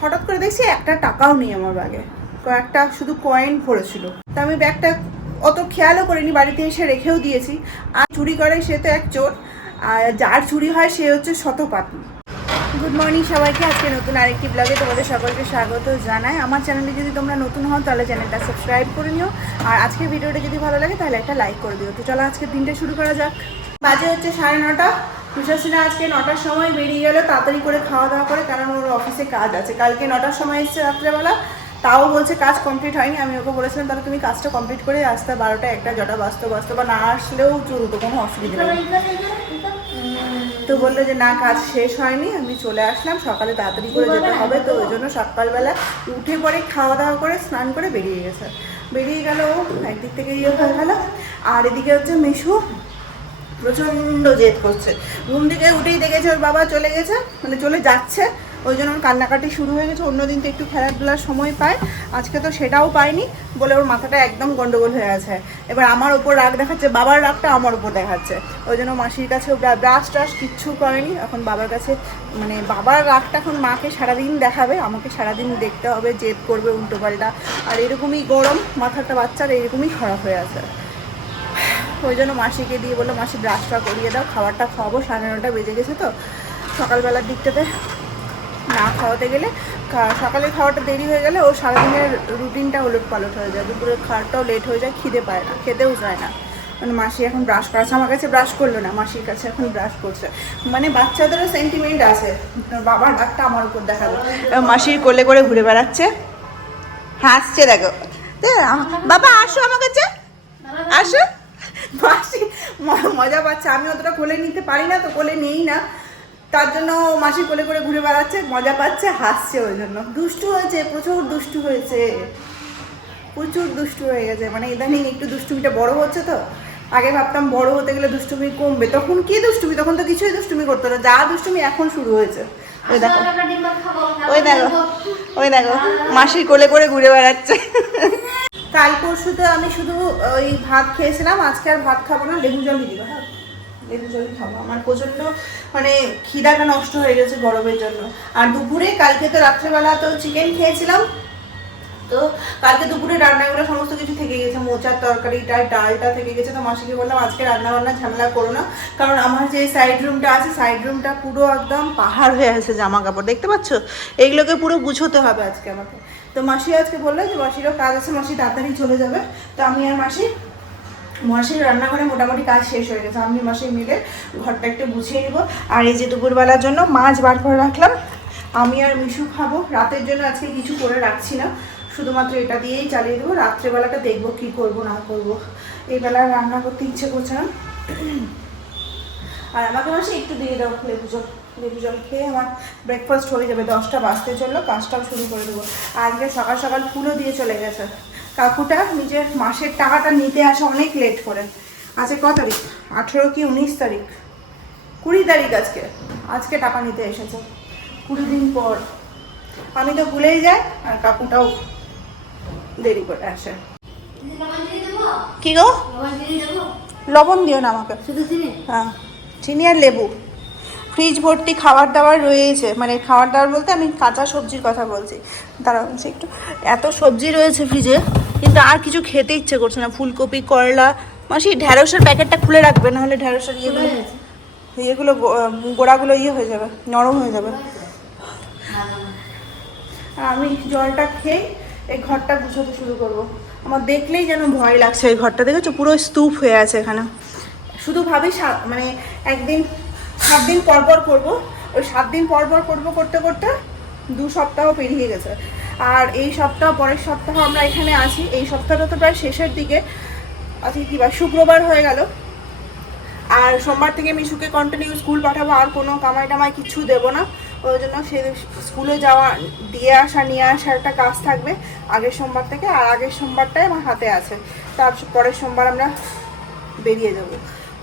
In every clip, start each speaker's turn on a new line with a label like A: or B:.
A: হঠাৎ করে দেখছি একটা টাকাও নেই আমার ব্যাগে। কয়েকটা শুধু কয়েন পড়েছিল তা আমি ব্যাগটা অত খেয়ালও করিনি, বাড়িতে এসে রেখেও দিয়েছি। আর চুরি করে সে তো এক চোর, আর যার চুরি হয় সে হচ্ছে শতপাতি। গুড মর্নিং সবাইকে, আজকে নতুন আরেকটি ব্লগে তোমাদের সকলকে স্বাগত জানাই। আমার চ্যানেলে যদি তোমরা নতুন হও, তাহলে চ্যানেলটা সাবস্ক্রাইব করে নিও। আর আজকের ভিডিওটা যদি ভালো লাগে, তাহলে একটা লাইক করে দিও। তো চলো আজকে দিনটা শুরু করা যাক। বাজে হচ্ছে সাড়ে নটা। তুষাসিনা আজকে নটার সময় বেরিয়ে গেলো তাড়াতাড়ি করে খাওয়া দাওয়া করে, কারণ ওর অফিসে কাজ আছে। কালকে নটার সময় এসছে রাত্রেবেলা, তাও বলছে কাজ কমপ্লিট হয়নি, আমি ওকে বলেছিলাম, তাহলে তুমি কাজটা কমপ্লিট করে আসতে বারোটা একটা জটা বাস্তব বাস্তব বা না আসলেও চলতো, কোনো অসুবিধা নেই। তো বলল যে, না, কাজ শেষ হয়নি, আমি চলে আসলাম, সকালে তাড়াতাড়ি করে যেতে হবে। তো ওই জন্য সকালবেলা উঠে পরে খাওয়া দাওয়া করে, স্নান করে বেরিয়ে গেছে। বেরিয়ে গেল, একদিক থেকে ইয়ে হয়ে গেল, আর এদিকে হচ্ছে মিশু। প্রচণ্ড জেদ করছে। ঘুম থেকে উঠেই দেখেছে ওর বাবা চলে গেছে মানে চলে যাচ্ছে। ওই জন্য কান্নাকাটি শুরু হয়ে গেছে। অন্যদিন তো একটু খেলাধুলার সময় পায়। আজকে তো সেটাও পায়নি বলে ওর মাথাটা একদম গন্ডগোল হয়ে আছে এবার আমার ওপর রাগ দেখাচ্ছে, বাবার রাগটা আমার ওপর দেখাচ্ছে। ওই জন্য মাসির কাছে ব্রাশ ট্রাশ কিচ্ছু করেনি। এখন বাবার কাছে মানে বাবার রাগটা এখন মাকে সারাদিন দেখাবে। আমাকে সারাদিন দেখতে হবে, জেদ করবে উল্টো পাল্টা আর এরকমই গরম, মাথাটা বাচ্চার এরকমই খারাপ হয়ে আছে। ওই জন্য মাসিকে দিয়ে বলল, মাসি ব্রাশটা করিয়ে দাও, খাবারটা খাওয়াবো সাড়ে নটা বেজে গেছে তো। সকালবেলার দিকটাতে না খাওয়াতে গেলে সকালে খাওয়াটা দেরি হয়ে গেলে ও সারাদিনের রুটিনটা ওলট পালট হয়ে যায়। দুপুরের খাওয়াটাও লেট হয়ে যায়, খিদে পায় না, খেতেও যায় না। মানে মাসি এখন ব্রাশ করাচ্ছে, আমার কাছে ব্রাশ করল না, মাসির কাছে এখন ব্রাশ করছে। মানে বাচ্চাদেরও সেন্টিমেন্ট আছে বাবার ডাকটা আমার উপর দেখাল মাসির কোলে করে ঘুরে বেড়াচ্ছে। হাসছে দেখো। বাবা, আসো আমার কাছে। আসো। মাসি মজা পাচ্ছে। আমি অতটা কোলে নিতে পারি না তো কোলে নেই না। তার জন্য মাসি কোলে করে ঘুরে বেড়াচ্ছে মজা পাচ্ছে হাসছে ওই জন্য। দুষ্টু হয়েছে প্রচুর দুষ্টু হয়েছে। প্রচুর দুষ্টু হয়ে গেছে। মানে ইদানিং একটু দুষ্টুমিটা বড় হচ্ছে তো। আগে ভাবতাম বড় হতে গেলে দুষ্টুমি কমবে। তখন কি দুষ্টুমি? তখন তো কিছুই দুষ্টুমি করতো না। যা দুষ্টুমি এখন শুরু হয়েছে। ওই দেখো। ওই দেখো। ওই দেখো। মাসির কোলে করে ঘুরে বেড়াচ্ছে। কাল পরশু তো আমি শুধু ওই ভাত খেয়েছিলাম, আজকে আর ভাত খাব না, লেবু জলই দিবা হ্যাঁ? লেবু জলই খাব। আমার প্রচণ্ড মানে খিদাটা নষ্ট হয়ে গেছে গরমের জন্য। আর দুপুরে, কালকে তো রাত্রেবেলা তো চিকেন খেয়েছিলাম, তো কালকে দুপুরে রান্নাগুলো সমস্ত কিছু থেকে গেছে, মোচার তরকারিটা, ডালটা থেকে গেছে। তো মাসিকে বললাম, আজকে রান্না বান্না ঝামেলা করো না। কারণ আমার যে সাইড রুমটা আছে সাইড রুমটা পুরো একদম পাহাড় হয়ে আছে জামা কাপড় দেখতে পাচ্ছ? এইগুলোকে পুরো গুছোতে হবে আজকে আমাকে। তো মাসি আজকে বলল যে মাসিরও কাজ আছে, মাসি তাড়াতাড়ি চলে যাবে। তো আমি আর মাসি, মাসির রান্নাঘরে মোটামুটি কাজ শেষ হয়ে গেছে। আমি মাসি মিলে ঘরটা একটু গুছিয়ে নিব। আর এই যে দুপুরবেলার জন্য মাছ বার করে রাখলাম। আমি আর মিশু খাব। রাতের জন্য আজকে কিছু করে রাখছি না। শুধুমাত্র এটা দিয়েই চালিয়ে দেবো। রাত্রেবেলাটা দেখব কি করব, না করব। এই বেলা রান্না করতে ইচ্ছে করছে না। আর আমাকে মাসে একটু দিয়ে দাও লেবু জল। লেবু জল খেয়ে আমার ব্রেকফাস্ট হয়ে যাবে। দশটা বাজতে চলল কাজটাও শুরু করে দেবো। আজকে সকাল সকাল ফুলও দিয়ে চলে গেছে। কাকুটা নিজের মাসের টাকাটা নিতে আসে অনেক লেট করে। আজকে ক তারিখ? আঠেরো কি উনিশ তারিখ? কুড়ি তারিখ আজকে। আজকে টাকা নিতে এসেছে। কুড়ি দিন পর। আমি তো ভুলেই যাই আর কাকুটাও দেরি করে আসে। কি গো? লবণ দিও না আমাকে।
B: শুধু চিনি?
A: হ্যাঁ। চিনি আর লেবু। ফ্রিজ ভর্তি খাবার দাবার রয়েছে। মানে খাবার দাবার বলতে আমি কাঁচা সবজির কথা বলছি। দাঁড়াও একটু, এত সবজি রয়েছে ফ্রিজে কিন্তু আর কিছু খেতে ইচ্ছে করছে না। ফুলকপি, করলা, মাসি, ঢ্যাঁড়সের প্যাকেটটা খুলে রাখবে, নাহলে ঢ্যাঁড়সের ইয়েগুলো ইয়েগুলো গোড়াগুলো ইয়ে হয়ে যাবে, নরম হয়ে যাবে। আর আমি জলটা খেয়ে এই ঘরটা গুছোতে শুরু করব। আমার দেখলেই যেন ভয় লাগছে এই ঘরটা, দেখেছ? পুরো স্তূপ হয়ে আছে এখানে। শুধু ভাবি মানে একদিন সাত দিন পর পর করব। ওই সাত দিন পর পর করব করতে করতে দু সপ্তাহ পেরিয়ে গেছে। আর এই সপ্তাহ, পরের সপ্তাহ আমরা এখানে আছি। এই সপ্তাহটা তো প্রায় শেষের দিকে। আজকে কি বার শুক্রবার হয়ে গেল। আর সোমবার থেকে মিশুকে কন্টিনিউ স্কুল পাঠাবো। আর কোনো কামাই টামাই কিছু দেবো না। ওই জন্য সে স্কুলে যাওয়া, দিয়ে আসা, নিয়ে আসার একটা কাজ থাকবে আগের সোমবার থেকে। আর আগের সোমবারটাই আমার হাতে আছে। তার পরের সোমবার আমরা বেরিয়ে যাব।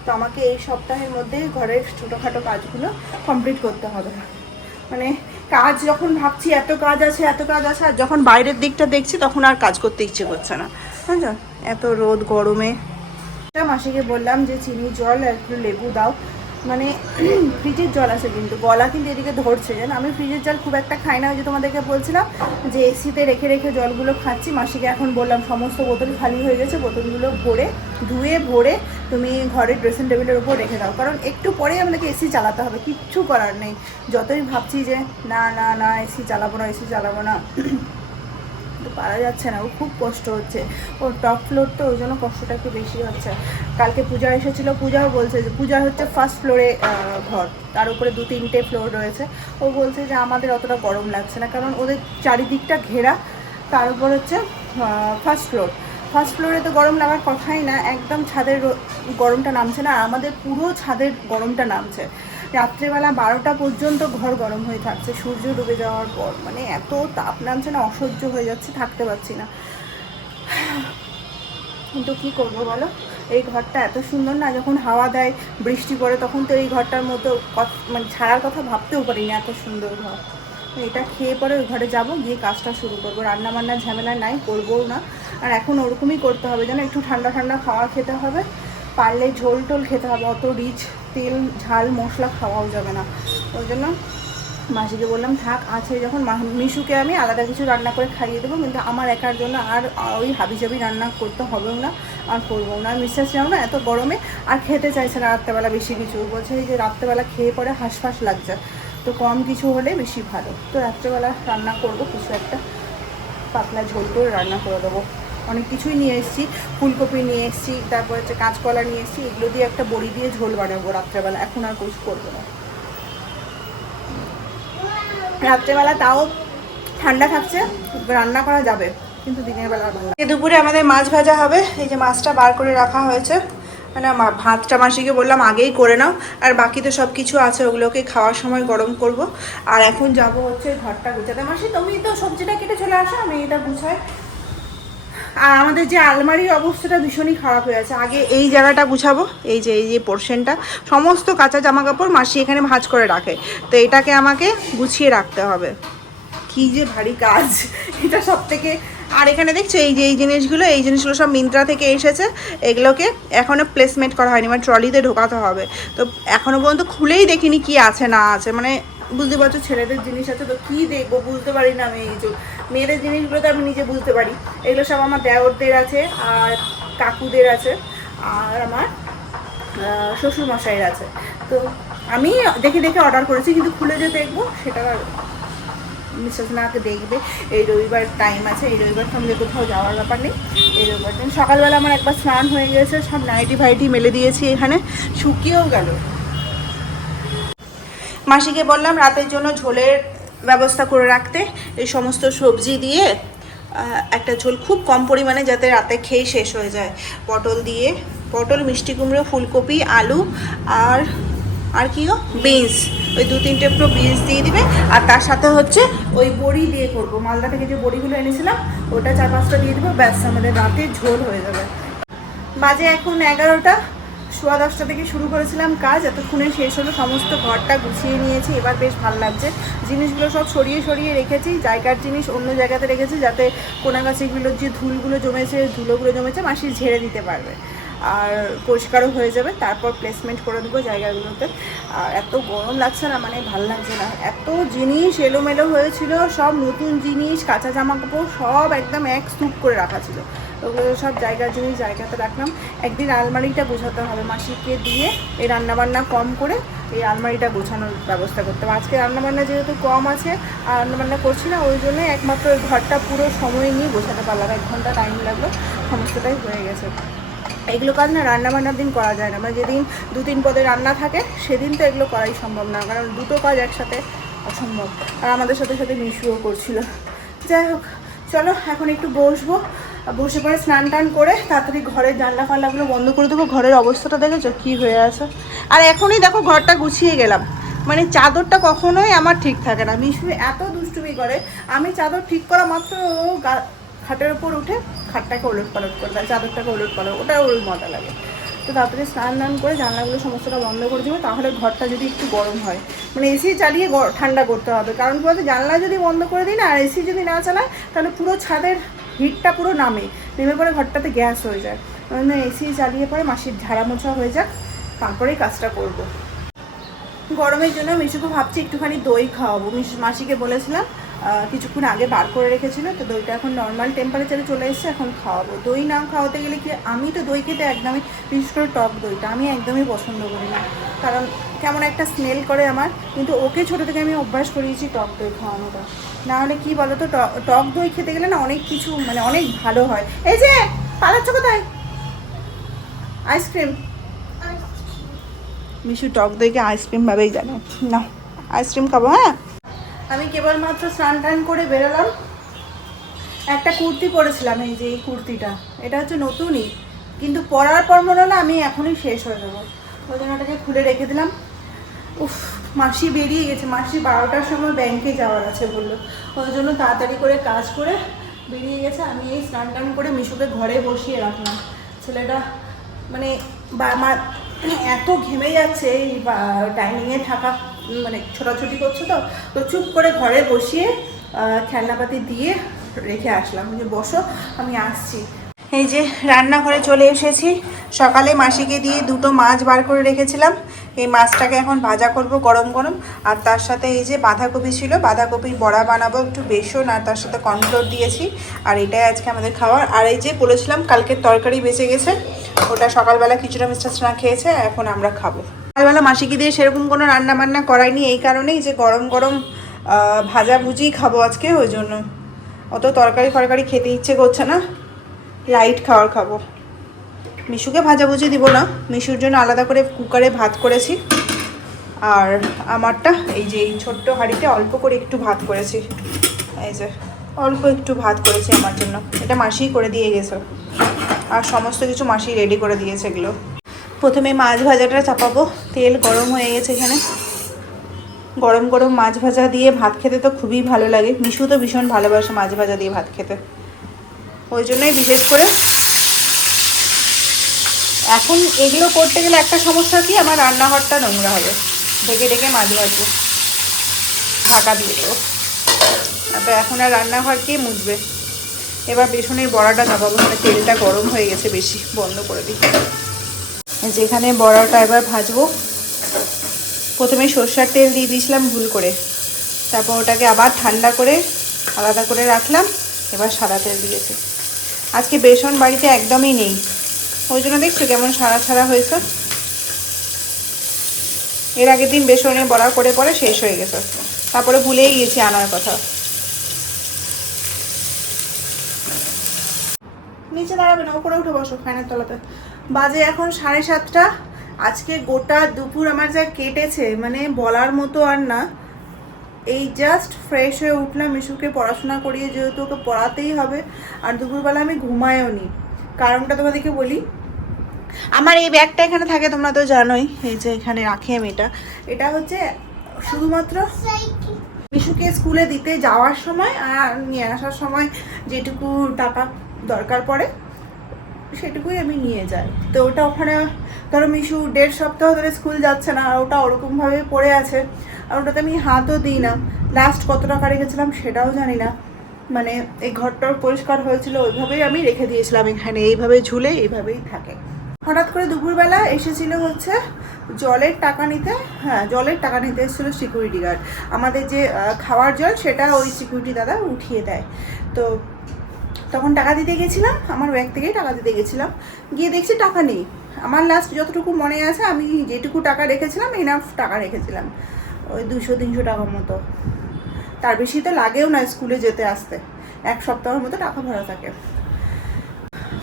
A: তো আমাকে এই সপ্তাহের মধ্যে ঘরের ছোটোখাটো কাজগুলো কমপ্লিট করতে হবে। মানে কাজ যখন ভাবছি, এত কাজ আছে, এত কাজ আছে, আর যখন বাইরের দিকটা দেখছি, তখন আর কাজ করতে ইচ্ছে করছে না। বুঝছ এত রোদ গরমে। মাসিকে বললাম যে, চিনি, জল আর একটু লেবু দাও। মানে ফ্রিজের জল আসে কিন্তু, গলা কিন্তু এদিকে ধরছে, জানো? আমি ফ্রিজের জল খুব একটা খাই না, ওই যে তোমাদেরকে বলছিলাম যে এসিতে রেখে রেখে জলগুলো খাচ্ছি। মাসিকে এখন বললাম, সমস্ত বোতল খালি হয়ে গেছে, বোতলগুলো ভরে, ধুয়ে, ভরে তুমি ঘরের ড্রেসিং টেবিলের উপর রেখে দাও। কারণ একটু পরেই আমাদেরকে এসি চালাতে হবে, কিচ্ছু করার নেই। যতই ভাবছি যে, না না না, এসি চালাবো না, এসি চালাবো না। পারা যাচ্ছে না, ও খুব কষ্ট হচ্ছে। ওর টপ ফ্লোর তো ওই জন্য কষ্টটা একটু বেশি হচ্ছে। কালকে পূজা এসেছিল, পূজাও বলছে যে, পূজা হচ্ছে ফার্স্ট ফ্লোরে ঘর। তার উপরে দু তিনটে ফ্লোর রয়েছে। ও বলছে যে, আমাদের অতটা গরম লাগছে না, কারণ ওদের চারিদিকটা ঘেরা। তার উপর হচ্ছে ফার্স্ট ফ্লোর ফার্স্ট ফ্লোরে তো গরম লাগার কথাই না, একদম ছাদের গরমটা নামছে না। আর আমাদের পুরো ছাদের গরমটা নামছে। রাত্রেবেলা বারোটা পর্যন্ত ঘর গরম হয়ে থাকছে, সূর্য ডুবে যাওয়ার পর। মানে এত তাপ নামছে না, অসহ্য হয়ে যাচ্ছে, থাকতে পারছি না। কিন্তু কি করব বলো? এই ঘরটা এত সুন্দর না, যখন হাওয়া দেয়, বৃষ্টি পড়ে, তখন তো এই ঘরটার মতো মানে ছাড়ার কথা ভাবতেও পারি না এত সুন্দর ঘর। এটা খেয়ে পরে ওই ঘরে যাব, গিয়ে কাজটা শুরু করব। রান্না বান্নার ঝামেলা নাই, করবোও না। আর এখন ওরকমই করতে হবে, যেন একটু ঠান্ডা ঠান্ডা খাওয়া খেতে হবে। পারলে ঝোল টোল খেতে হবে, অত রিচ তেল, ঝাল, মশলা খাওয়াও যাবে না। ওই জন্য মাসিকে বললাম, থাক আছে যখন মিশুকে আমি আলাদা কিছু রান্না করে খাইয়ে দেবো, কিন্তু আমার একার জন্য আর ওই হাবিজাবি রান্না করতে হবেও না, আর করব না। মিস্টার যাও না, এত গরমে আর খেতে চাইছে না রাত্রেবেলা বেশি কিছু। বলছে যে রাত্রেবেলা খেয়ে পরে হাঁসফাঁস লাগছে। তো কম কিছু হলে বেশি ভালো। তো রাত্রেবেলা রান্না করব, কিছু একটা পাতলা ঝোল করে রান্না করে দেবো। অনেক কিছুই নিয়ে এসেছি, ফুলকপি নিয়ে এসেছি, তারপর হচ্ছে কাঁচকলা নিয়ে এসেছি, এগুলো দিয়ে একটা বড়ি দিয়ে ঝোল বানাবো রাত্রেবেলা, এখন আর কিছু করব না। রাত্রেবেলা তাও ঠান্ডা থাকছে, রান্না করা যাবে, কিন্তু দিনের বেলা। দুপুরে আমাদের মাছ ভাজা হবে, এই যে মাছটা বার করে রাখা হয়েছে। মানে ভাতটা মাসিকে বললাম, আগেই করে নাও। আর বাকি তো সব কিছু আছে, ওগুলোকে খাওয়ার সময় গরম করব। আর এখন যাব হচ্ছে ঘরটা গুছাতে। মাসি, তুমি তো সবজিটা কেটে চলে আসো, আমি এটা গুছাই। আর আমাদের যে আলমারির অবস্থাটা ভীষণই খারাপ হয়ে আছে। আগে এই জায়গাটা গুছাবো, এই যে এই যে পোর্শনটা সমস্ত কাঁচা জামা কাপড় মাসি এখানে ভাঁজ করে রাখে। তো এটাকে আমাকে গুছিয়ে রাখতে হবে। কি যে ভারী কাজ। এটা সব থেকে আর এখানে দেখছ, এই যে, এই জিনিসগুলো এই জিনিসগুলো সব মিন্ত্রা থেকে এসেছে। এগুলোকে এখনও প্লেসমেন্ট করা হয়নি মানে ট্রলিতে ঢোকাতে হবে। তো এখনও পর্যন্ত খুলেই দেখিনি কি আছে, না আছে। মানে বুঝতে পারছ ছেলেদের জিনিস আছে তো কি দেখব বুঝতে পারি না আমি এই যে মেয়েদের জিনিসগুলো তো আমি নিজে বুঝতে পারি। এগুলো সব আমার দেওরদের আছে আর কাকুদের আছে আর আমার আহ, শ্বশুরমশাইয়ের আছে। তো আমি দেখে দেখে অর্ডার করেছি কিন্তু খুলে যে দেখব সেটা আর মিসেস নাকে দেখবে। এই রবিবার টাইম আছে এই রবিবার আমাদের কোথাও যাওয়ার ব্যাপার নেই। এই রবিবার দিন সকালবেলা আমার একবার স্নান হয়ে গেছে সব নাইটি ভাইটি মেলে দিয়েছি এখানে। শুকিয়েও গেল। মাসিকে বললাম রাতের জন্য ঝোলের ব্যবস্থা করে রাখতে। এই সমস্ত সবজি দিয়ে একটা ঝোল খুব কম পরিমাণে যাতে রাতে খেয়ে শেষ হয়ে যায়। পটল দিয়ে, পটল, মিষ্টি কুমড়ো, ফুলকপি, আলু আর আর কি গো? বিনস। ওই দু তিনটে পুরো বিনস দিয়ে দিবে। আর তার সাথে হচ্ছে ওই বড়ি দিয়ে করব। মালদা থেকে যে বড়িগুলো এনেছিলাম, ওটা চার পাঁচটা দিয়ে দেবো। ব্যাস, আমাদের রাতে ঝোল হয়ে যাবে। বাজে এখন এগারোটা। সোয়া দশটা থেকে শুরু করেছিলাম কাজ, এতক্ষণে শেষ হলো, সমস্ত ঘরটা গুছিয়ে নিয়েছি, এবার বেশ ভালো লাগছে। জিনিসগুলো সব সরিয়ে সরিয়ে রেখেছি, জায়গার জিনিস অন্য জায়গাতে রেখেছি যাতে কোনাগাছিগুলোর যে ধুলগুলো জমেছে, ধুলোগুলো জমেছে, মাসি ঝেড়ে দিতে পারবে। আর পরিষ্কারও হয়ে যাবে, তারপর প্লেসমেন্ট করে দেবো জায়গাগুলোতে। আর এত গরম লাগছে না মানে ভালো লাগছে না। এত জিনিস এলোমেলো হয়েছিল, সব নতুন জিনিস, কাঁচা জামা কাপড় সব একদম এক স্তূপ করে রাখা ছিল। ওগুলো সব জায়গার জিনিস জায়গাতে রাখলাম। একদিন আলমারিটা গোছাতে হবে মাসিকে দিয়ে এই রান্নাবান্না কম করে এই আলমারিটা গোছানোর ব্যবস্থা করতে হবে। আজকে রান্নাবান্না যেহেতু কম আছে, আর রান্নাবান্না করছি না, ওই জন্যই একমাত্র ওই ঘরটা পুরো সময় নিয়ে গোছাতে পারলাম। এক ঘণ্টা টাইম লাগল, সমস্তটাই হয়ে গেছে। এগুলো কাজ না রান্নাবান্নার দিন করা যায় না। মানে যেদিন দু তিন পদে রান্না থাকে, সেদিন তো এগুলো করাই সম্ভব না, কারণ দুটো কাজ একসাথে অসম্ভব। আর আমাদের সাথে সাথে মিশুও করছিল। যাই হোক, চলো এখন একটু বসবো। বসে পরে স্নান টান করে তাড়াতাড়ি ঘরের জানলা ফানলাগুলো বন্ধ করে দেবো। ঘরের অবস্থাটা দেখেছ? কী হয়ে আছে? আর এখনই দেখো ঘরটা গুছিয়ে গেলাম। মানে চাদরটা কখনোই আমার ঠিক থাকে না। মিশু এত দুষ্টুমি করে। আমি চাদর ঠিক করা মাত্র খাটের ওপর উঠে খাটটাকে ওলট পালট করে দেয়, চাদরটাকে ওলট পালট ওটা ওর মজা লাগে। তো তাড়াতাড়ি স্নান টান করে জানলাগুলো সমস্তটা বন্ধ করে দেবো, তাহলে ঘরটা যদি একটু গরম হয়। মানে এসি চালিয়ে ঠান্ডা করতে হবে। কারণ বলতো? জানলা যদি বন্ধ করে দিই না, আর এসি যদি না চালায়, তাহলে পুরো ছাদের হিটটা পুরো নামে। নেমে পরে ঘরটাতে গ্যাস হয়ে যায়। মানে এসি চালিয়ে পরে মাসির ঝাড়া মোছা হয়ে যাক, তারপরেই কাজটা করব। গরমের জন্য মিশুকে ভাবছি একটুখানি দই খাওয়াবো। মিশু মাসিকে বলেছিলাম কিছুক্ষণ আগে বার করে রেখেছিল তো দইটা এখন নর্মাল টেম্পারেচারে চলে এসেছে এখন খাওয়াবো। দই না খাওয়াতে গেলে কি আমি তো দই খেতে একদমই বিশেষ করে টক দইটা আমি একদমই পছন্দ করি না। কারণ কেমন একটা স্মেল করে আমার কিন্তু ওকে ছোটো থেকে আমি অভ্যাস করিয়েছি টক দই খাওয়ানোটা। না হলে কি বলো তো টক দই খেতে গেলে না অনেক কিছু মানে অনেক ভালো হয়। এই যে পালাচ্ছ কোথায়? আইসক্রিম মিশু টক দইকে আইসক্রিম ভাবেই জানে। না আইসক্রিম খাব হ্যাঁ? আমি কেবলমাত্র স্নান টান করে বেরোলাম। একটা কুর্তি পরেছিলাম, এই যে এই কুর্তিটা। এটা হচ্ছে নতুনই, কিন্তু পরার পর মনে হলো আমি এখনই শেষ হয়ে যাব। ওই জন্য ওটাকে খুলে রেখে দিলাম। উফ, মাসি বেরিয়ে গেছে। মাসি বারোটার সময় ব্যাংকে যাওয়ার আছে বলল। ওই জন্য তাড়াতাড়ি করে কাজ করে বেরিয়ে গেছে। আমি এই স্নান টান করে মিশুকে ঘরে বসিয়ে রাখলাম। ছেলেটা মানে বা- আমার এত ঘেমে যাচ্ছে এই ডাইনিংয়ে থাকা। মানে ছোটাছুটি করছে তো তো চুপ করে ঘরে বসিয়ে খেলনাপাতি দিয়ে রেখে আসলাম। যে বসো, আমি আসছি। এই যে রান্নাঘরে চলে এসেছি। সকালে মাসিকে দিয়ে দুটো মাছ বার করে রেখেছিলাম। এই মাছটাকে এখন ভাজা করব গরম গরম। আর তার সাথে এই যে বাঁধাকপি ছিল, বাঁধাকপির বড়া বানাবো, একটু বেসন আর তার সাথে কর্নফ্লোর দিয়েছি। আর এটাই আজকে আমাদের খাওয়ার। আর এই যে বলেছিলাম, কালকের তরকারি বেঁচে গেছে। ওটা সকালবেলা কিছুটা মিস্টার খেয়েছে, এখন আমরা খাব। সকালবেলা মাসিকে দিয়ে সেরকম কোনো রান্না বান্না করাইনি, এই কারণেই যে গরম গরম ভাজা ভুজি খাব আজকে, ওই জন্য। অত তরকারি ফরকারি খেতে ইচ্ছে করছে না, লাইট খাওয়ার খাব। মিশুকে ভাজাভুজি দিব না, মিশুর জন্য আলাদা করে কুকারে ভাত করেছি। আর আমারটা, এই যে এই ছোট্ট হাঁড়িতে অল্প করে একটু ভাত করেছি। এই যে, অল্প একটু ভাত করেছি আমার জন্য। এটা মাসিই করে দিয়ে গেছে। আর সমস্ত কিছু মাসি রেডি করে দিয়েছে এগুলো। প্রথমে মাছ ভাজাটা চাপাবো। তেল গরম হয়ে গেছে এখানে। গরম গরম মাছ ভাজা দিয়ে ভাত খেতে তো খুবই ভালো লাগে। মিশু তো ভীষণ ভালোবাসে মাছ ভাজা দিয়ে ভাত খেতে। ওই জন্যই বিশেষ করে এখন এগুলো করতে গেলে একটা সমস্যা কি, আমার রান্নাঘরটা নোংরা হবে। ঢেকে ঢেকে মাছ ভাজবো। ঢাকা দিয়ে দেবো। আর তো এখন আর রান্নাঘর কে মুছবে? এবার বেসনের বড়াটা চাপাবো। মানে তেলটা গরম হয়ে গেছে বেশি, বন্ধ করে দিই। যেখানে বড়াটা এবার ভাজবো। প্রথমে সর্ষার তেল দিয়ে দিয়েছিলাম ভুল করে। তারপর ওটাকে আবার ঠান্ডা করে আলাদা করে রাখলাম, এবার সাদা তেল দিয়েছি। আজকে বেসন বাড়িতে একদমই নেই। ওই জন্য দেখছ কেমন সারা ছাড়া হয়েছে। এর আগের দিন বেসনে বড়া করে পরে শেষ হয়ে গেছে। তারপরে ভুলেই গেছি আনার কথা। নিচে দাঁড়াবে না উপরে উঠে বসো ফ্যানের তলাতে। বাজে এখন সাড়ে সাতটা। আজকে গোটা দুপুর আমার যা কেটেছে মানে বলার মতো আর না। এই জাস্ট ফ্রেশ হয়ে উঠলাম মিশুকে পড়াশোনা করিয়ে যেহেতু ওকে পড়াতেই হবে, আর দুপুরবেলা আমি ঘুমায়ও নি কারণটা তোমাদেরকে বলি, আমার এই ব্যাগটা এখানে থাকে, তোমরা তো জানোই, এই যে এখানে রাখি আমি এটা। এটা হচ্ছে শুধুমাত্র মিশুকে স্কুলে দিতে যাওয়ার সময় আর নিয়ে আসার সময় যেটুকু টাকা দরকার পড়ে। সেটুকুই আমি নিয়ে যাই। তো ওটা ওখানে, ধরো মিশু দেড় সপ্তাহ ধরে স্কুল যাচ্ছে না, আর ওটা ওরকমভাবে পড়ে আছে, আর ওটাতে আমি হাতও দিই না। লাস্ট কত টাকা রেখেছিলাম সেটাও জানি না। মানে এই ঘরটার পরিষ্কার হয়েছিল, ওইভাবেই আমি রেখে দিয়েছিলাম এখানে, এইভাবে ঝুলে এইভাবেই থাকে। হঠাৎ করে দুপুরবেলা এসেছিল হচ্ছে জলের টাকা নিতে হ্যাঁ জলের টাকা নিতে এসেছিল সিকিউরিটি গার্ড আমাদের যে খাওয়ার জল সেটা ওই সিকিউরিটি দাদা উঠিয়ে দেয়। তো তখন টাকা দিতে গেছিলাম, আমার ব্যাগ থেকেই টাকা দিতে গেছিলাম। গিয়ে দেখছি টাকা নেই। আমার লাস্ট যতটুকু মনে আছে, আমি যেটুকু টাকা রেখেছিলাম এনাফ টাকা রেখেছিলাম। ওই দুশো তিনশো টাকার মতো। তার বেশি তো লাগেও না স্কুলে যেতে আসতে। এক সপ্তাহের মতো টাকা ভরা থাকে।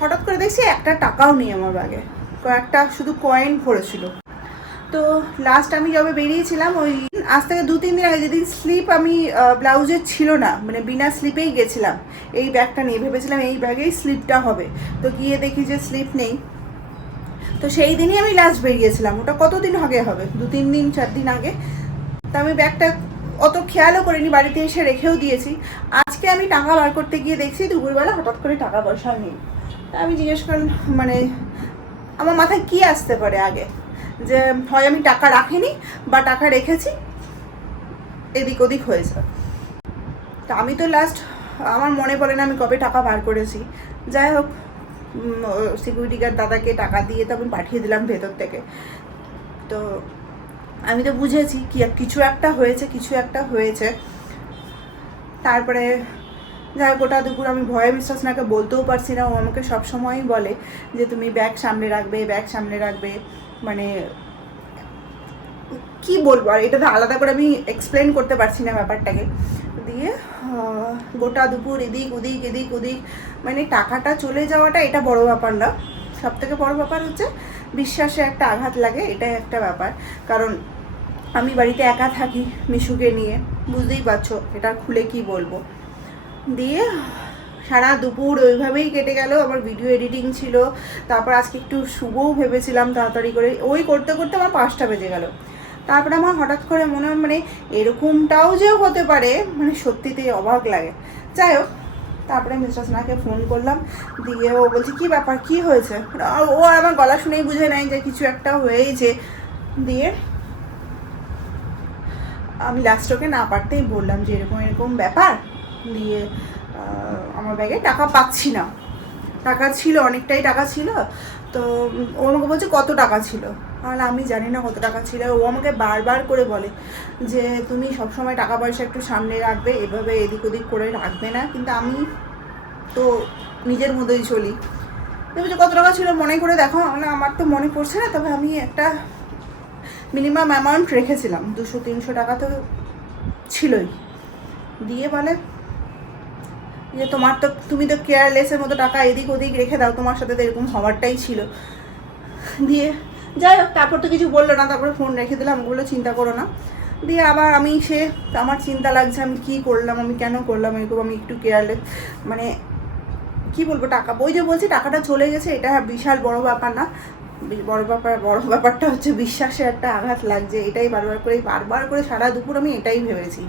A: হঠাৎ করে দেখছি একটা টাকাও নেই আমার ব্যাগে কয়েকটা শুধু কয়েন ভরেছিল। তো লাস্ট আমি যবে বেরিয়েছিলাম, ওই আজ থেকে দু, তিন দিন আগে যেদিন স্লিপ আমি ব্লাউজের ছিল না মানে বিনা স্লিপেই গেছিলাম। এই ব্যাগটা নিয়ে ভেবেছিলাম এই ব্যাগেই স্লিপটা হবে। তো গিয়ে দেখি যে স্লিপ নেই। তো সেই দিনই আমি লাস্ট বেরিয়েছিলাম। ওটা কতদিন আগে হবে? দু, তিন দিন, চার দিন আগে। তা আমি ব্যাগটা অত খেয়ালও করিনি, বাড়িতে এসে রেখেও দিয়েছি। আজকে আমি টাকা বার করতে গিয়ে দেখছি, দুপুরবেলা হঠাৎ করে টাকা পয়সা নেই। তা আমি জিজ্ঞেস করলাম মানে আমার মাথায় কি আসতে পারে আগে? যে, হয় আমি টাকা রাখিনি, বা টাকা রেখেছি, এদিক ওদিক হয়েছে তা আমি তো লাস্ট আমার মনে পড়ে না আমি কবে টাকা বার করেছি। যাই হোক সিকিউরিটি গার্ড দাদাকে টাকা দিয়ে তো আমি পাঠিয়ে দিলাম ভেতর থেকে। তো আমি তো বুঝেছি কি, কিছু একটা হয়েছে, কিছু একটা হয়েছে। তারপরে যাই হোক ওটা দুপুর আমি ভয়ে বিশ্বাস নাকে বলতেও পারছি না। ও আমাকে সবসময়ই বলে যে, তুমি ব্যাগ সামনে রাখবে, ব্যাগ সামনে রাখবে। মানে কি বলব? আর এটা তো আলাদা করে আমি এক্সপ্লেন করতে পারছি না ব্যাপারটাকে। দিয়ে গোটা দুপুর এদিক, ওদিক এদিক, ওদিক মানে টাকাটা চলে যাওয়াটা এটা বড় ব্যাপার না। সব থেকে বড় ব্যাপার হচ্ছে, বিশ্বাসে একটা আঘাত লাগে, এটাই একটা ব্যাপার। কারণ আমি বাড়িতে একা থাকি মিশুকে নিয়ে, বুঝতেই পারছ, এটা খুলে কি বলব? দিয়ে সারা দুপুর ওইভাবেই কেটে গেল আমার ভিডিও এডিটিং ছিল, তারপর আজকে একটু শুভও ভেবেছিলাম তাড়াতাড়ি করে, ওই করতে করতে আমার পাঁচটা বেজে গেল। তারপরে আমার হঠাৎ করে মনে হয় মানে এরকমটাও যে হতে পারে মানে সত্যিতেই অবাক লাগে। যাই হোক, তারপরে মিস্টার স্নাকে ফোন করলাম, দিয়ে ও বলছে, কি ব্যাপার? কি হয়েছে? ও আর আমার গলা শুনেই বুঝে নেয় যে কিছু একটা হয়েছে। দিয়ে আমি লাস্ট ওকে না পারতেই বললাম যে এরকম এরকম ব্যাপার। দিয়ে আমার ব্যাগে টাকা পাচ্ছি না। টাকা ছিল, অনেকটাই টাকা ছিল। তো ও আমাকে বলছে, কত টাকা ছিল? আর আমি জানি না কত টাকা ছিল। ও আমাকে বারবার করে বলে যে, তুমি সবসময় টাকা পয়সা একটু সামনে রাখবে, এভাবে এদিক ওদিক করে রাখবে না। কিন্তু আমি তো নিজের মধ্যেই চলি। বলছে, কত টাকা ছিল মনে করে দেখো। মানে আমার তো মনে পড়ছে না। তবে আমি একটা মিনিমাম অ্যামাউন্ট রেখেছিলাম, দুশো, তিনশো টাকা তো ছিলই। দিয়ে বলে যে তোমার তো, তুমি তো কেয়ারলেসের মতো টাকা এদিক ওদিক রেখে দাও, তোমার সাথে তো এরকম হওয়ারটাই ছিল। দিয়ে যাই হোক, তারপর তো কিছু বলল না, তারপরে ফোন রেখে দিলাম ওগুলো চিন্তা করো না। দিয়ে আবার আমি সে, আমার চিন্তা লাগছে, আমি কী করলাম, আমি কেন করলাম, এরকম আমি একটু কেয়ারলেস মানে কি বলব, টাকা, ওই যে বলছি, টাকাটা চলে গেছে, এটা বিশাল বড় ব্যাপার না। বড় ব্যাপার, বড় ব্যাপারটা হচ্ছে বিশ্বাসে একটা আঘাত লাগছে, এটাই বারবার করে বারবার করে সারা দুপুর আমি এটাই ভেবেছি।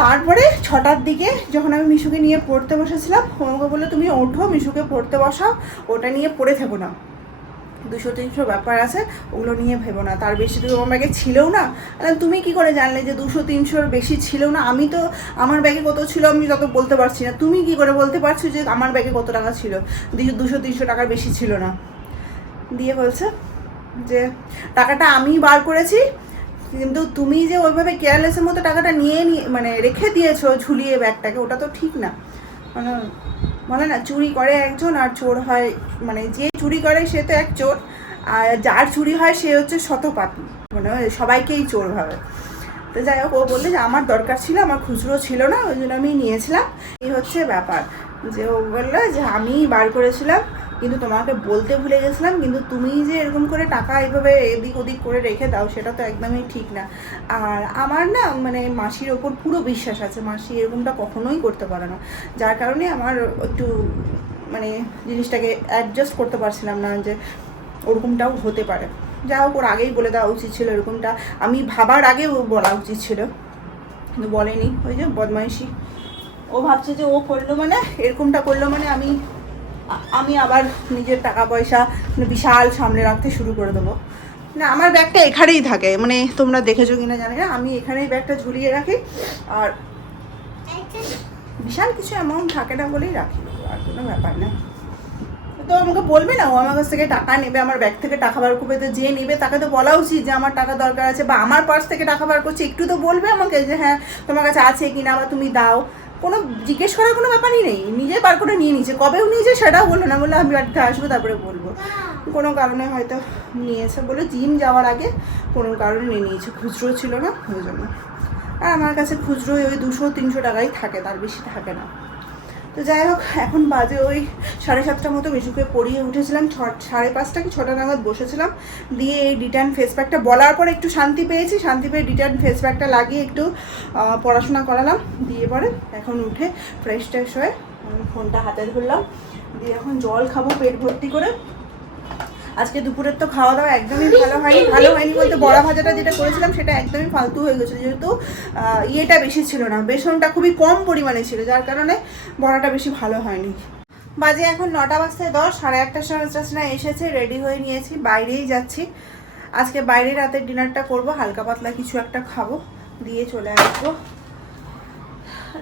A: তারপরে ছটার দিকে যখন আমি মিশুকে নিয়ে পড়তে বসেছিলাম আমাকে বলল, তুমি ওঠো, মিশুকে পড়তে বসাও, ওটা নিয়ে পড়ে থেকো না। দুশো, তিনশো ব্যাপার আছে, ওগুলো নিয়ে ভেবো না। তার বেশি তো আমার ব্যাগে ছিলও না। তুমি কি করে জানলে যে দুশো, তিনশোর বেশি ছিল না? আমি তো, আমার ব্যাগে কত ছিল আমি তত বলতে পারছি না। তুমি কি করে বলতে পারছ যে আমার ব্যাগে কত টাকা ছিল? দুশো দুশো, তিনশো টাকার বেশি ছিল না। দিয়ে বলছে যে, টাকাটা আমি বার করেছি কিন্তু তুমি যে ওইভাবে কেয়ারলেসের মতো টাকাটা নিয়ে নিয়ে মানে রেখে দিয়েছ ঝুলিয়ে ব্যাগটাকে, ওটা তো ঠিক না। মানে বলে না, চুরি করে একজন আর চোর হয় মানে যে চুরি করে সে তো এক চোর, আর যার চুরি হয় সে হচ্ছে শতপাপী মানে সবাইকেই চোর ভাবে। তো যাই হোক, ও বললে যে আমার দরকার ছিল, আমার খুচরো ছিল না, ওই জন্য আমি নিয়েছিলাম। এই হচ্ছে ব্যাপার। যে ও বলল যে আমি বার করেছিলাম কিন্তু তোমাকে বলতে ভুলে গেছিলাম, কিন্তু তুমি যে এরকম করে টাকা এইভাবে এদিক ওদিক করে রেখে দাও, সেটা তো একদমই ঠিক না। আর আমার না মানে মাসির ওপর পুরো বিশ্বাস আছে, মাসি এরকমটা কখনোই করতে পারে না। যার কারণে আমার একটু মানে জিনিসটাকে অ্যাডজাস্ট করতে পারছিলাম না যে ওরকমটাও হতে পারে। যা হোক, ওর আগেই বলে দেওয়া উচিত ছিল এরকমটা। আমি ভাবার আগে ও বলা উচিত ছিল, কিন্তু বলেনি। ওই যে বদমাইশি। ও ভাবছে যে ও করল মানে এরকমটা করল মানে আমি আমি আবার নিজের টাকা পয়সা মানে বিশাল সামনে রাখতে শুরু করে দেবো। না, আমার ব্যাগটা এখানেই থাকে মানে তোমরা দেখেছ কিনা জানি না। আমি এখানেই ব্যাগটা ঝুলিয়ে রাখি, আর বিশাল কিছু অ্যামাউন্ট থাকে না বলেই রাখি, আর কোনো ব্যাপার না। তো আমাকে বলবে না, ও আমার কাছ থেকে টাকা নেবে, আমার ব্যাগ থেকে টাকা বার করবে, তো যে নেবে তাকে তো বলা উচিত যে আমার টাকা দরকার আছে, বা আমার পার্স থেকে টাকা বার করছে, একটু তো বলবে আমাকে যে হ্যাঁ তোমার কাছে আছে কিনা বা তুমি দাও। কোনো জিজ্ঞেস করার কোনো ব্যাপারই নেই। নিজে বার করে নিয়ে নিয়েছে। কবেও নিয়েছে সেটাও বলল না। বলল, আমি বাড়িতে আসব, তারপরে বলব। কোনো কারণে হয়তো নিয়েছে বলে জিম যাওয়ার আগে কোনো কারণে নিয়ে নিয়েছে। খুচরো ছিল না, ওই জন্য। আর আমার কাছে খুচরো ওই দুশো, তিনশো টাকাই থাকে, তার বেশি থাকে না। তো যাই হোক, এখন বাজে ওই সাড়ে সাতটার মতো মিশুকে পড়িয়ে উঠেছিলাম, ছ, সাড়ে পাঁচটা কি ছটা নাগাদ বসেছিলাম, দিয়ে এই ডিটার্ন ফেস প্যাকটা বলার পরে একটু শান্তি পেয়েছি, শান্তি পেয়ে ডিটার্ন ফেস প্যাকটা লাগিয়ে একটু পড়াশোনা করালাম, দিয়ে পরে এখন উঠে ফ্রেশ ট্রেশ হয়ে ফোনটা হাতে ধরলাম, দিয়ে এখন জল খাব, পেট ভর্তি করে আজকে দুপুরের তো খাওয়া দাওয়া একদমই ভালো হয়নি। ভালো হয়নি বলতে বড়া ভাজাটা যেটা করেছিলাম, সেটা একদমই ফালতু হয়ে গেছিল। যেহেতু ইয়েটা বেশি ছিল না, বেসনটা খুবই কম পরিমাণে ছিল, যার কারণে বড়াটা বেশি ভালো হয়নি। বাজে এখন নটা বাজতে দশ, সাড়ে আটটার সময় স্টেশনে এসেছে, রেডি হয়ে নিয়েছি, বাইরেই যাচ্ছি। আজকে বাইরে রাতের ডিনারটা করব, হালকা পাতলা কিছু একটা খাব, দিয়ে চলে আসব।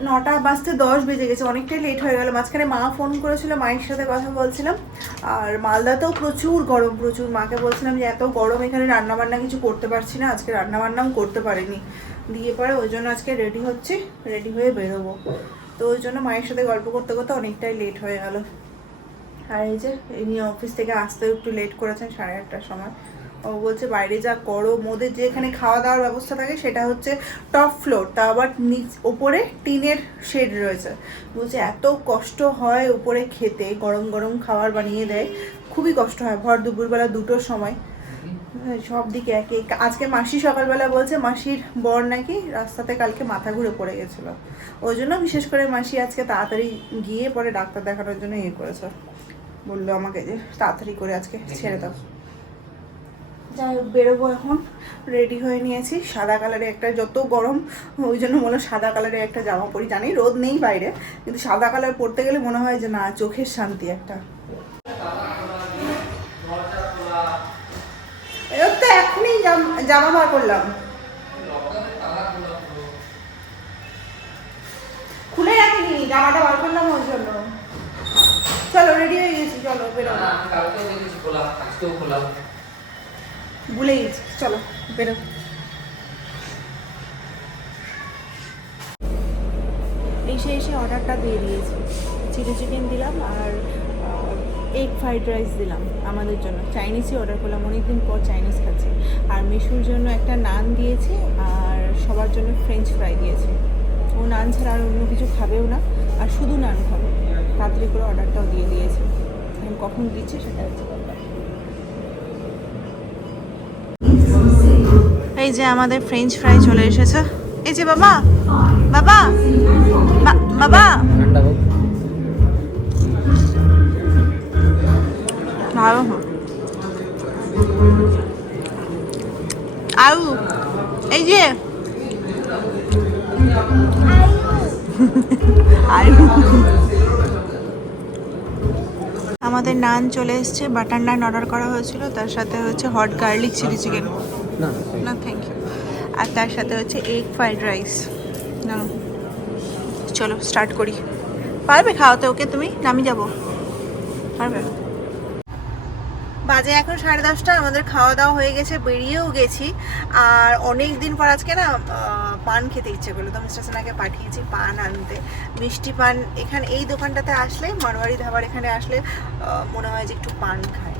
A: নটা বাজতে দশ বেজে গেছে, অনেকটাই লেট হয়ে গেল। মাঝখানে মা ফোন করেছিল, মায়ের সাথে কথা বলছিলাম। আর মালদাতেও প্রচুর গরম, প্রচুর। মাকে বলছিলাম যে, এত গরম, এখানে রান্নাবান্না কিছু করতে পারছি না। আজকে রান্নাবান্নাও করতে পারিনি। দিয়ে পরে ওই জন্য আজকে রেডি হচ্ছে রেডি হয়ে বেরোবো। তো ওই জন্য মায়ের সাথে গল্প করতে করতে অনেকটাই লেট হয়ে গেল। আর এই যে, ইনি অফিস থেকে আসতে একটু লেট করেছেন, সাড়ে আটটার সময়। ও বলছে বাইরে যা গরম ওদের যেখানে খাওয়া দাওয়ার ব্যবস্থা থাকে সেটা হচ্ছে টপ ফ্লোর তা আবার নিচ ওপরে টিনের শেড রয়েছে। বলছে এত কষ্ট হয় উপরে খেতে গরম গরম খাবার বানিয়ে দেয় খুবই কষ্ট হয় ভর দুপুরবেলা দুটোর সময়। সব দিকে একে আজকে মাসি সকালবেলা বলছে মাসির বর নাকি রাস্তাতে কালকে মাথা ঘুরে পড়ে গেছিল। ওই জন্য বিশেষ করে মাসি আজকে তাড়াতাড়ি গিয়ে পরে ডাক্তার দেখানোর জন্য ইয়ে করেছে। বলল আমাকে যে তাড়াতাড়ি করে আজকে ছেড়ে দাও। যাই হোক, বেরোবো এখন। রেডি হয়ে নিয়েছি। সাদা কালারের একটা যত গরম, ওই জন্য মনে সাদা কালারের একটা জামা পরি। জানি রোদ নেই বাইরে, কিন্তু সাদা কালার পরতে গেলে মনে হয় যে না, চোখের শান্তি একটা। তো এখনই জাম- বার করলাম। খুলে রাখিনি, জামাটা বার করলাম ওই জন্য। চলো রেডি হয়ে গেছি, চলো, বেরোবো। ভুলে গেছি। চলো, বেরো। এসে এসে অর্ডারটা দিয়ে দিয়েছি। চিলি চিকেন দিলাম আর এগ ফ্রাইড রাইস দিলাম আমাদের জন্য। চাইনিজই অর্ডার করলাম, অনেকদিন পর চাইনিজ খাচ্ছি। আর মিশুর জন্য একটা নান দিয়েছি আর সবার জন্য ফ্রেঞ্চ ফ্রাই দিয়েছি। ও নান ছাড়া আর অন্য কিছু খাবেও না, আর শুধু নান খাবে। তাড়াতাড়ি করে অর্ডারটাও দিয়ে দিয়েছে। কখন দিচ্ছে সেটা এই যে আমাদের ফ্রেঞ্চ ফ্রাই চলে এসেছে। এই যে বাবা বাবা বাবা। ভালো। আলু এই যে। আমাদের নান চলে এসেছে বাটার নান অর্ডার করা হয়েছিল তার সাথে হচ্ছে হট গার্লিক চিলি চিকেন না থ্যাংক ইউ আর তার সাথে হচ্ছে এগ ফ্রাইড রাইস না চলো স্টার্ট করি। পারবে খাওয়াতে ওকে তুমি? নামি যাব। পারবে? বাজে এখন সাড়ে দশটা, আমাদের খাওয়া দাওয়া হয়ে গেছে, বেরিয়েও গেছি। আর অনেক দিন পর আজকে না পান খেতে ইচ্ছে করল। তো মিস্টার সেনাকে পাঠিয়েছি পান আনতে। মিষ্টি পান এখানে, এই দোকানটাতে আসলে, মারোয়ারি ধাবার এখানে আসলে মনে হয় যে একটু পান খাই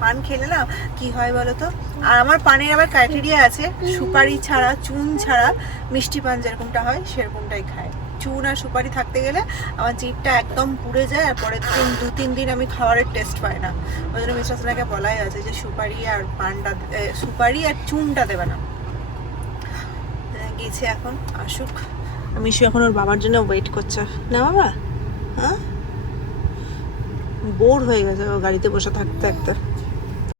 A: পান খেলে না, কি হয় বলো তো আর আমার পানের আবার ক্রাইটেরিয়া আছে। সুপারি ছাড়া, চুন ছাড়া, মিষ্টি পান যেরকমটা হয়, সেরকমটাই খায়। চুন আর সুপারি থাকতে গেলে আমার জিভটা একদম পুড়ে যায় আর পরের দিন, দু, তিন দিন আমি খাবারের টেস্ট পাই না। ওই জন্য মিস্টার সোনাকে বলাই আছে যে সুপারি আর পানটা সুপারি আর চুনটা দেবে না। গেছে এখন, আসুক। আমি সে এখন ওর বাবার জন্য ওয়েট করছে। না বাবা? হ্যাঁ? বোর হয়ে গেছে গাড়িতে বসে থাকতে থাকতে।